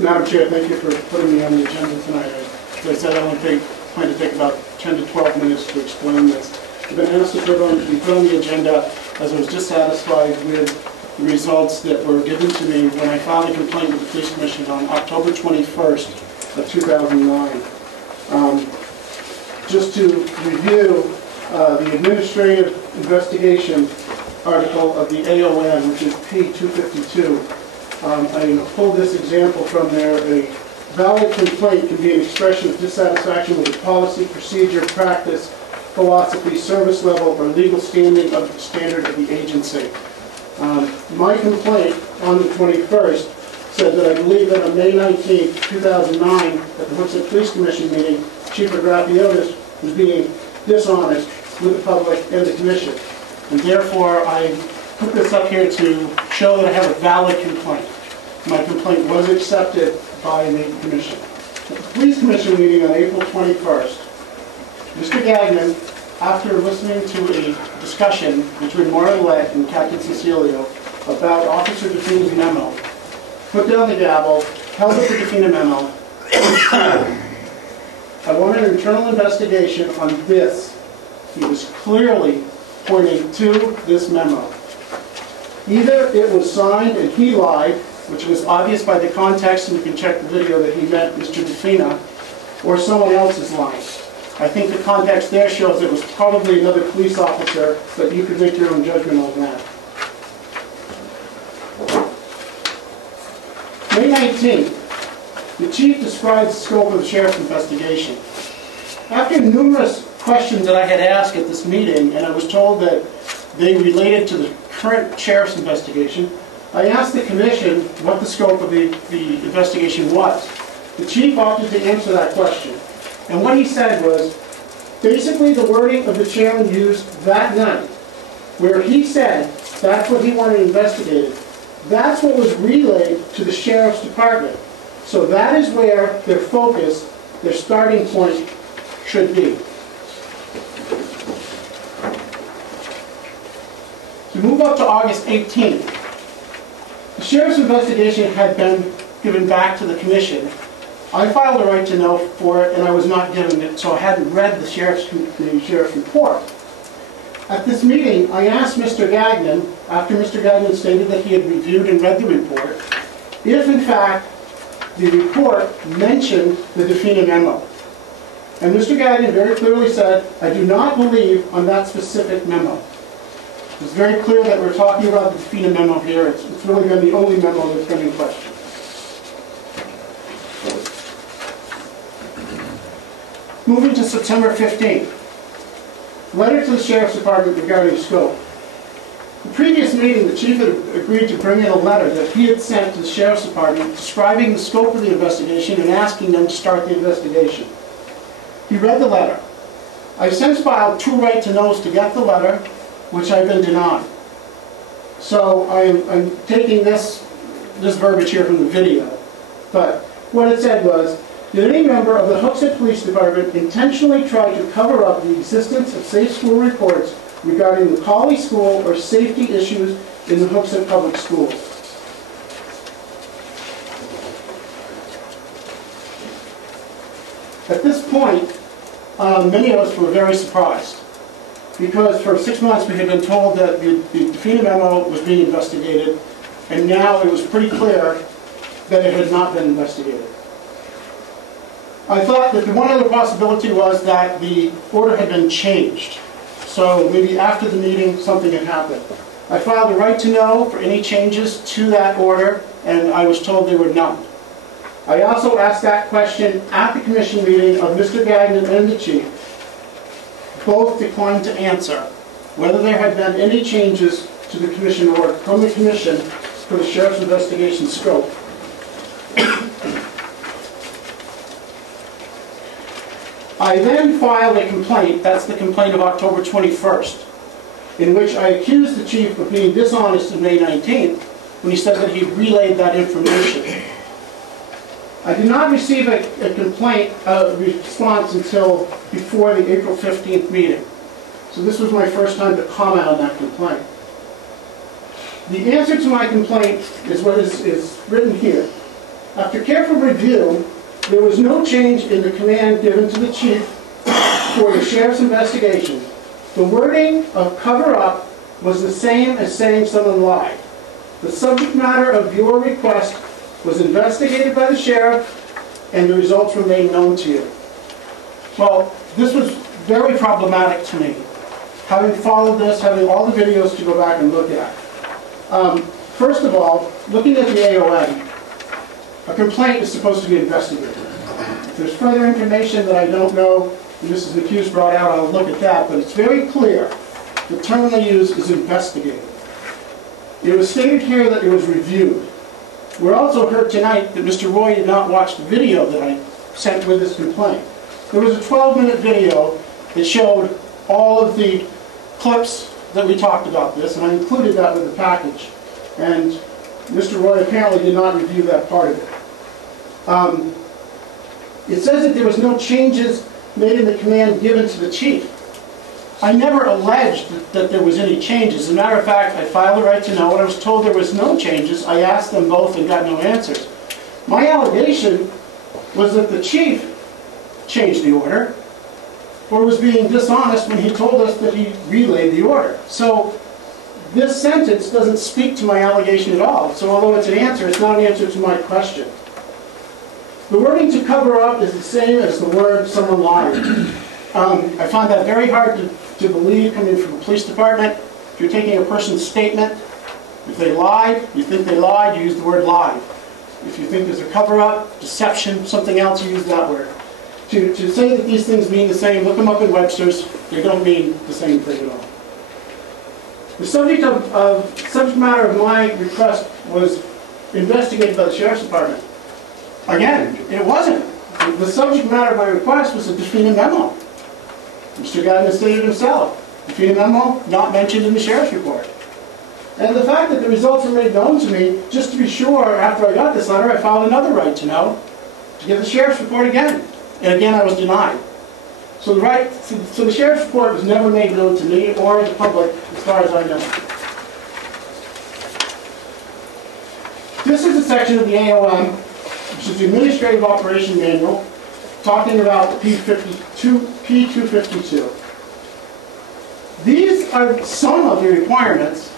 Madam Chair, thank you for putting me on the agenda tonight. As I said, I only plan to take about 10 to 12 minutes to explain this. I've been asked to be put on the agenda as I was dissatisfied with the results that were given to me when I filed a complaint with the Police Commission on October 21st of 2009. Just to review the administrative investigation article of the AON, which is P252. I pulled this example from there. A valid complaint can be an expression of dissatisfaction with a policy, procedure, practice, philosophy, service level, or legal standing of the standard of the agency. My complaint on the 21st said that I believe that on May 19, 2009, at the Hooksett Police Commission meeting, Chief Agrafiotis was being dishonest with the public and the Commission. And therefore, I put this up here to show that I have a valid complaint. My complaint was accepted by the Commission. At the Police Commission meeting on April 21st, Mr. Gagnon, after listening to a discussion between Maura Lett and Captain Cecilio about Officer Defina's memo, put down the gavel, held up the Defina memo, I want an internal investigation on this. He was clearly pointing to this memo. Either it was signed and he lied, which was obvious by the context, and you can check the video that he met Mr. Defina, or someone else is lying. I think the context there shows it was probably another police officer, but you could make your own judgment on that. May 19th, the Chief describes the scope of the Sheriff's investigation. After numerous questions that I had asked at this meeting, and I was told that they related to the current Sheriff's investigation, I asked the Commission what the scope of the investigation was. The Chief opted to answer that question. And what he said was, basically the wording of the Chairman used that night, where he said that's what he wanted investigated. That's what was relayed to the Sheriff's Department. So that is where their focus, their starting point should be. To move up to August 18th, the Sheriff's investigation had been given back to the Commission. I filed a right to know for it, and I was not given it, so I hadn't read the Sheriff's report. At this meeting, I asked Mr. Gagnon, after Mr. Gagnon stated that he had reviewed and read the report, if in fact the report mentioned the Defina memo. And Mr. Gagnon very clearly said, I do not believe on that specific memo. It's very clear that we're talking about the Defina memo here. It's really been the only memo that's been in question. Moving to September 15th. Letter to the Sheriff's Department regarding scope. The previous meeting, the Chief had agreed to bring in a letter that he had sent to the Sheriff's Department describing the scope of the investigation and asking them to start the investigation. He read the letter. I've since filed 2 right-to-knows to get the letter, which I've been denied. So I'm taking this verbiage here from the video. But what it said was, did any member of the Hooksett Police Department intentionally try to cover up the existence of safe school reports regarding the Colley School or safety issues in the Hooksett Public Schools? At this point, many of us were very surprised, because for 6 months we had been told that the Defina memo was being investigated, and now it was pretty clear that it had not been investigated. I thought that the one other possibility was that the order had been changed. So maybe after the meeting, something had happened. I filed a right to know for any changes to that order, and I was told there were none. I also asked that question at the Commission meeting of Mr. Gagnon and the Chief. Both declined to answer whether there had been any changes to the Commission order from the Commission for the Sheriff's investigation scope. I then filed a complaint, that's the complaint of October 21st, in which I accused the Chief of being dishonest on May 19th when he said that he relayed that information. I did not receive a response until before the April 15th meeting. So this was my first time to comment on that complaint. The answer to my complaint is what is written here. After careful review, there was no change in the command given to the chief for the sheriff's investigation. The wording of cover up was the same as saying someone lied. The subject matter of your request was investigated by the sheriff and the results were made known to you. Well, this was very problematic to me, having followed this, having all the videos to go back and look at. First of all, looking at the AOM, a complaint is supposed to be investigated. If there's further information that I don't know, and Mrs. McHugh's brought out, I'll look at that, but it's very clear. The term they use is investigated. It was stated here that it was reviewed. We're also heard tonight that Mr. Roy did not watch the video that I sent with this complaint. There was a 12-minute video that showed all of the clips that we talked about this, and I included that with the package. And Mr. Roy apparently did not review that part of it. It says that there was no changes made in the command given to the chief. I never alleged that there was any changes. As a matter of fact, I filed a right to know, and I was told there was no changes. I asked them both and got no answers. My allegation was that the chief changed the order, or was being dishonest when he told us that he relayed the order. So this sentence doesn't speak to my allegation at all. So although it's an answer, it's not an answer to my question. The wording to cover up is the same as the word someone lied. I find that very hard to believe coming from the police department. If you're taking a person's statement, if they lied, you think they lied, you use the word lie. If you think there's a cover-up, deception, something else, you use that word. To say that these things mean the same, look them up in Webster's, they don't mean the same thing at all. The subject matter of my request was investigated by the Sheriff's Department. Again, it wasn't. The subject matter of my request was a DeFina memo. Mr. Gagnon stated himself, DeFina memo not mentioned in the Sheriff's report. And the fact that the results were made known to me, just to be sure, after I got this letter, I filed another right to know to get the Sheriff's report again. And again, I was denied. So the Sheriff's report was never made known to me or the public, as far as I know. This is a section of the AOM, which is the Administrative Operation Manual, talking about P252. These are some of the requirements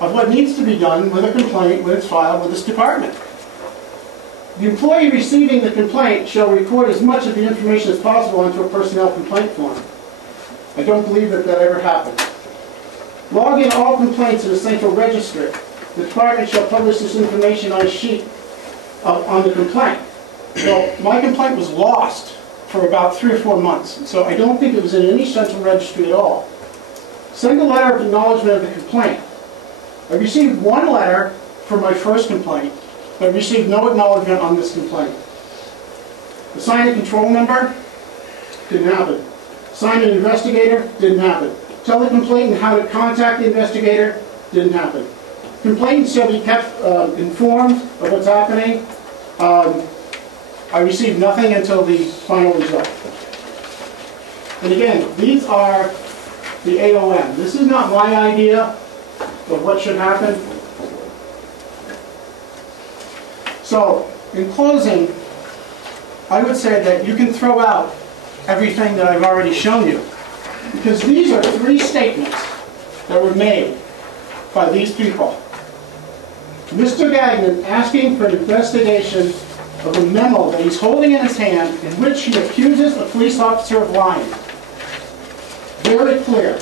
of what needs to be done with a complaint when it's filed with this department. The employee receiving the complaint shall record as much of the information as possible onto a personnel complaint form. I don't believe that ever happened. Log in all complaints in a central register. The department shall publish this information on a sheet on the complaint. Well, my complaint was lost for about 3 or 4 months, so I don't think it was in any central registry at all. Send a letter of acknowledgement of the complaint. I received one letter for my first complaint, but received no acknowledgement on this complaint. Assign a control number, didn't happen. Assign an investigator, didn't happen. Tell the complainant how to contact the investigator, didn't happen. Complainants shall be kept informed of what's happening. I received nothing until the final result. And again, these are the AOM. This is not my idea of what should happen. So, in closing, I would say that you can throw out everything that I've already shown you, because these are 3 statements that were made by these people. Mr. Gagnon asking for an investigation of a memo that he's holding in his hand in which he accuses a police officer of lying. Very clear.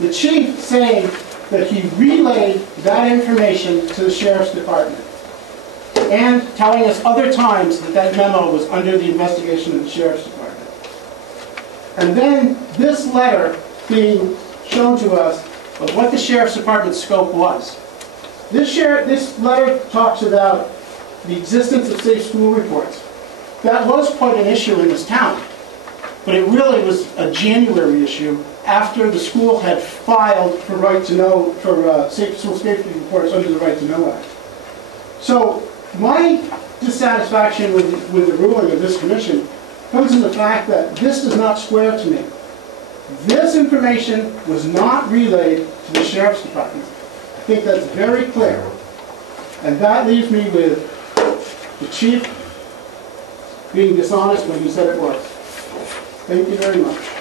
The chief saying that he relayed that information to the Sheriff's Department, and telling us other times that that memo was under the investigation of the Sheriff's Department. And then this letter being shown to us of what the Sheriff's Department's scope was. This letter talks about the existence of safe school reports. That was quite an issue in this town, but it really was a January issue after the school had filed for right to know, for safe school safety reports under the Right to Know Act. So my dissatisfaction with the ruling of this commission comes in the fact that this does not square to me. This information was not relayed to the Sheriff's Department. I think that's very clear. And that leaves me with the chief being dishonest when he said it was. Thank you very much.